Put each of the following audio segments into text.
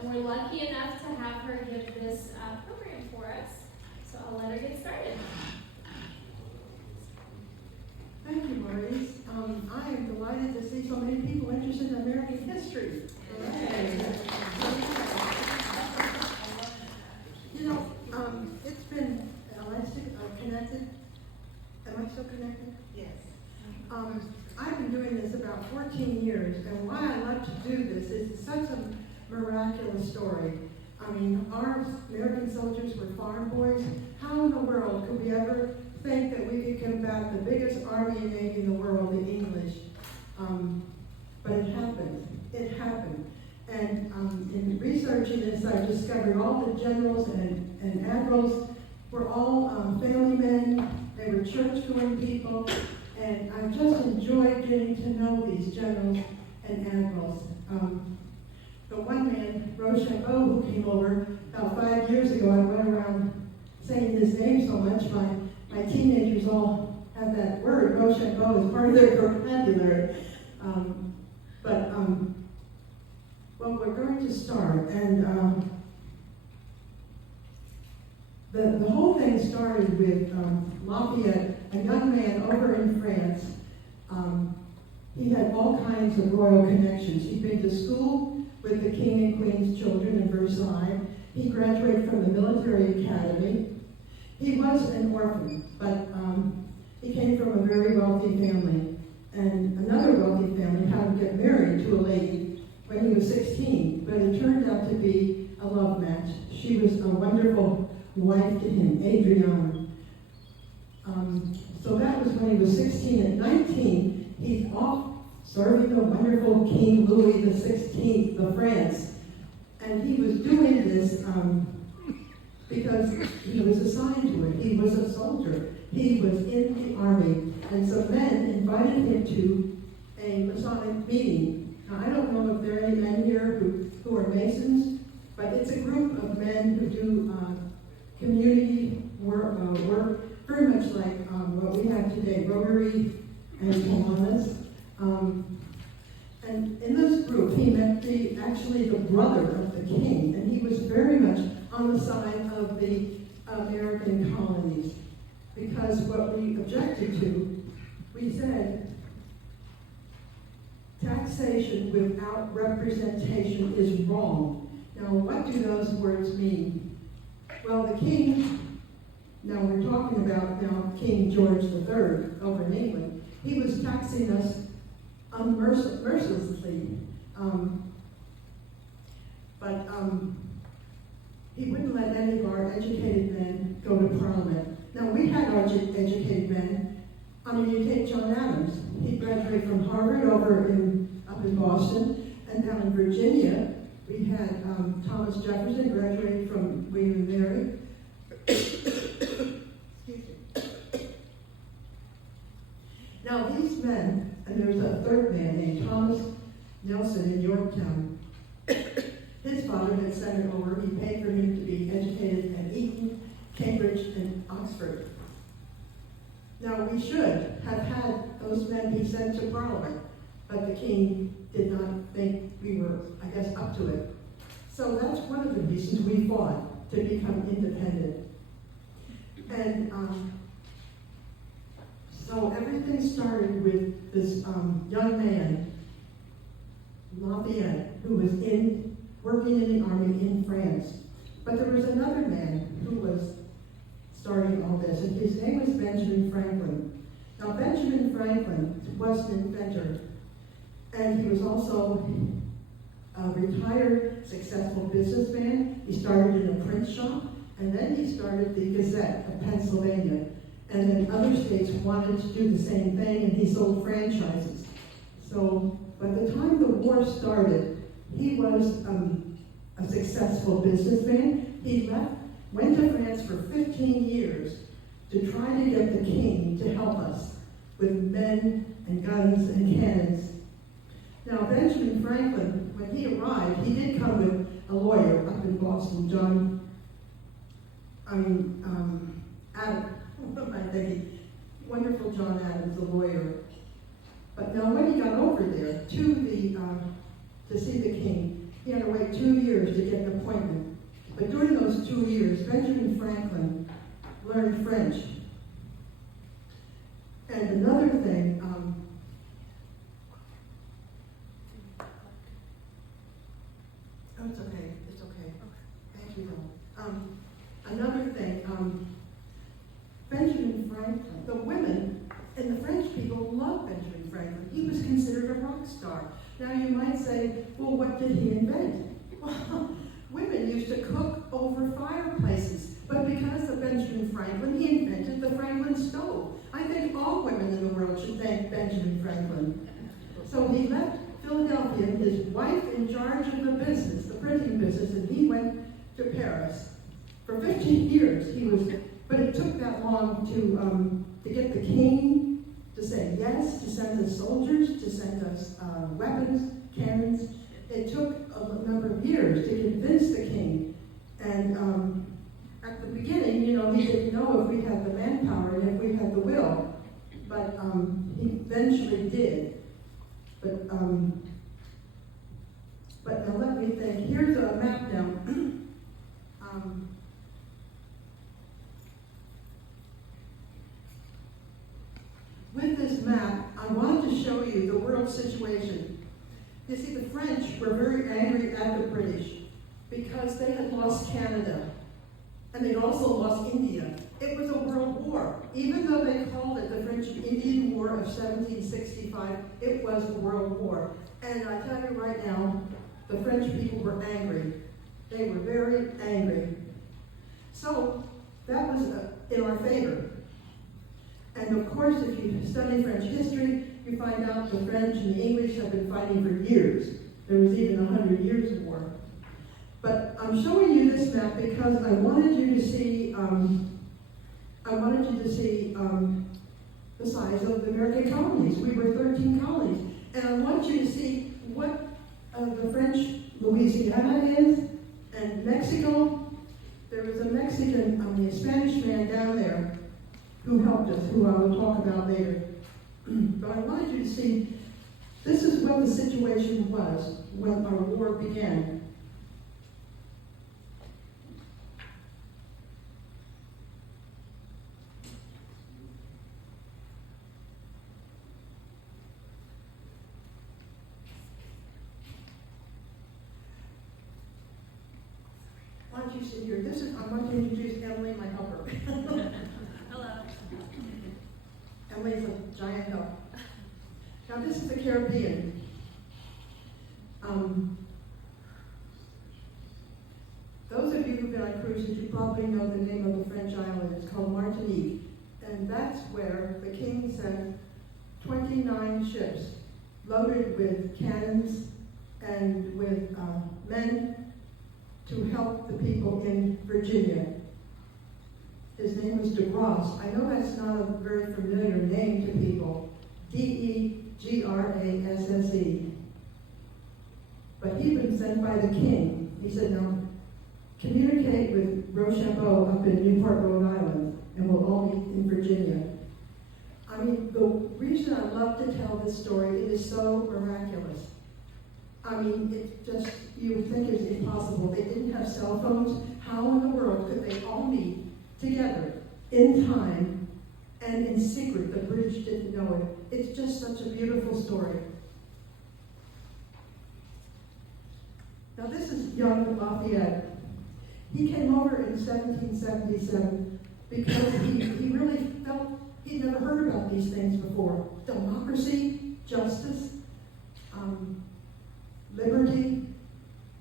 And we're lucky enough to have her give this program for us. So I'll let her get started. Thank you, Maurice. I am delighted to see so many people interested in American history. You know, it's been, connected? Am I still connected? Yes. I've been doing this about 14 years, and why I love to do this is it's such a miraculous story. I mean, our American soldiers were farm boys. How in the world could we ever think that we could combat the biggest army and navy in the world, the English? But it happened. It happened. And in researching this, I discovered all the generals and admirals were all family men. They were church-going people. And I just enjoyed getting to know these generals and admirals. The one man, Rochambeau, who came over about 5 years ago, I went around saying his name so much, my teenagers all have that word, Rochambeau, as part of their vocabulary. Well, we're going to start, and the whole thing started with Lafayette, a young man over in France. He had all kinds of royal connections. He'd been to school with the King and Queen's children in Versailles. He graduated from the military academy. He was an orphan, but he came from a very wealthy family. And another wealthy family had him get married to a lady when he was 16, but it turned out to be a love match. She was a wonderful wife to him, Adriana. So that was when he was 16. At 19, he's off serving the wonderful King Louis XVI of France. And he was doing this because he was assigned to it. He was a soldier. He was in the army. And some men invited him to a Masonic meeting. Now, I don't know if there are any men here who are Masons, but it's a group of men who do community work, very much like what we have today, Rotary and Kiwanis. And in this group, he met actually the brother of the king, and he was very much on the side of the American colonies. Because what we objected to, we said, taxation without representation is wrong. Now, what do those words mean? Well, the king, now we're talking about now King George III over in England, he was taxing us mercilessly. But he wouldn't let any of our educated men go to Parliament. Now, we had our educated men. I mean, you take John Adams. He graduated from Harvard up in Boston. And down in Virginia, we had Thomas Jefferson, graduated from William and Mary. Excuse me. Now, these men, and there's a third man named Thomas Nelson in Yorktown. His father had sent him over. He paid for him to be educated at Eton, Cambridge, and Oxford. Now, we should have had those men be sent to Parliament, but the king did not think we were, I guess, up to it. So that's one of the reasons we fought to become independent. And so everything started with this young man, Lafayette, who was working in the army in France. But there was another man who was starting all this, and his name was Benjamin Franklin. Now, Benjamin Franklin was an inventor, and he was also a retired, successful businessman. He started in a print shop, and then he started the Gazette of Pennsylvania. And then other states wanted to do the same thing, and he sold franchises. So by the time the war started, he was a successful businessman. He went to France for 15 years to try to get the king to help us with men and guns and cannons. Now, Benjamin Franklin, when he arrived, he did come with a lawyer up in Boston, Adam, what am I thinking? Wonderful John Adams, a lawyer. But now when he got over there to see the king, He had to wait 2 years to get an appointment. But during those 2 years, Benjamin Franklin learned French. And another thing, oh, it's okay, it's okay. Thank you, though. Another thing, Benjamin Franklin, the women and the French people loved Benjamin Franklin. He was considered a rock star. Now you might say, well, what did he invent? Well, women used to cook over fireplaces, but because of Benjamin Franklin, he invented the Franklin stove. I think all women in the world should thank Benjamin Franklin. So he left Philadelphia, his wife in charge of the business, the printing business, and he went to Paris. For 15 years he was, but it took that long to get the king to say yes, to send us soldiers, to send us weapons, cannons. It took a number of years to convince the king. And at the beginning, you know, he didn't know if we had the manpower and if we had the will. But he eventually did. But now let me think. Here's a map now. With this map, I wanted to show you the world situation. You see, the French were very angry at the British because they had lost Canada, and they'd also lost India. It was a world war. Even though they called it the French-Indian War of 1765, it was a world war. And I tell you right now, the French people were angry. They were very angry. So that was in our favor. And of course, if you study French history, you find out the French and the English have been fighting for years. There was even 100 years of war. But I'm showing you this map because I wanted you to see the size of the American colonies. We were 13 colonies. And I want you to see what the French Louisiana is, and Mexico. There was a Mexican, a Spanish man down there who helped us, who I will talk about later. But I wanted you to see, this is what the situation was when our war began. Why don't you sit here? I want to introduce Emily, my helper. Hello. Emily's a giant help. Now this is the Caribbean. Those of you who've been on cruises, you probably know the name of the French island. It's called Martinique. And that's where the king sent 29 ships loaded with cannons and with men to help the people in Virginia. His name was de Grasse. I know that's not a very familiar name to people. Degrasse. But he'd been sent by the king. He said, now, communicate with Rochambeau up in Newport, Rhode Island, and we'll all meet in Virginia. I mean, the reason I love to tell this story, it is so miraculous. I mean, it just, you would think it's impossible. They didn't have cell phones. How in the world could they all meet together in time and in secret? The British didn't know it. It's just such a beautiful story. Now this is young Lafayette. He came over in 1777 because he really felt he'd never heard about these things before. Democracy, justice, liberty,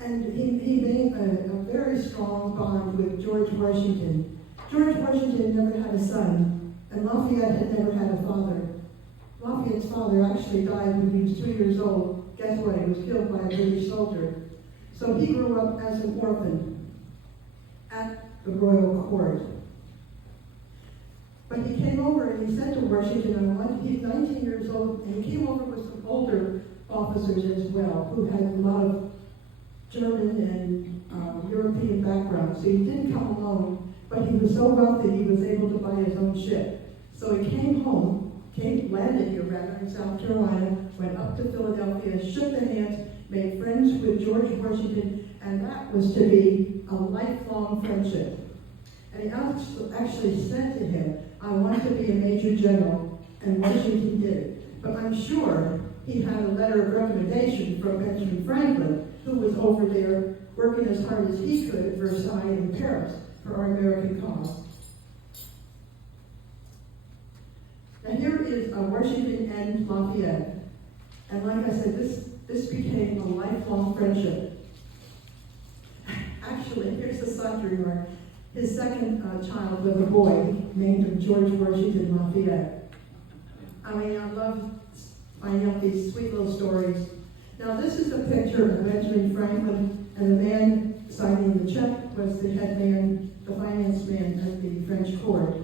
and he made a very strong bond with George Washington. George Washington never had a son, and Lafayette had never had a father. Lafayette's father actually died when he was 2 years old. Guess what? He was killed by a British soldier. So he grew up as an orphan at the royal court. But he came over and he said to Washington, he's 19 years old, and he came over with some older officers as well, who had a lot of German and European background. So he didn't come alone, but he was so wealthy he was able to buy his own ship. So he came home, landed here rather in South Carolina, went up to Philadelphia, shook the hands, made friends with George Washington, and that was to be a lifelong friendship. And he actually said to him, I want to be a major general, and Washington did. But I'm sure he had a letter of recommendation from Benjamin Franklin, who was over there working as hard as he could at Versailles and Paris for our American cause. Now here is Washington and Lafayette. And like I said, this became a lifelong friendship. Actually, here's the side remark. His second child was a boy named him George Washington Lafayette. I mean, I love finding out these sweet little stories. Now, this is a picture of Benjamin Franklin, and the man signing the check was the head man, the finance man at the French court.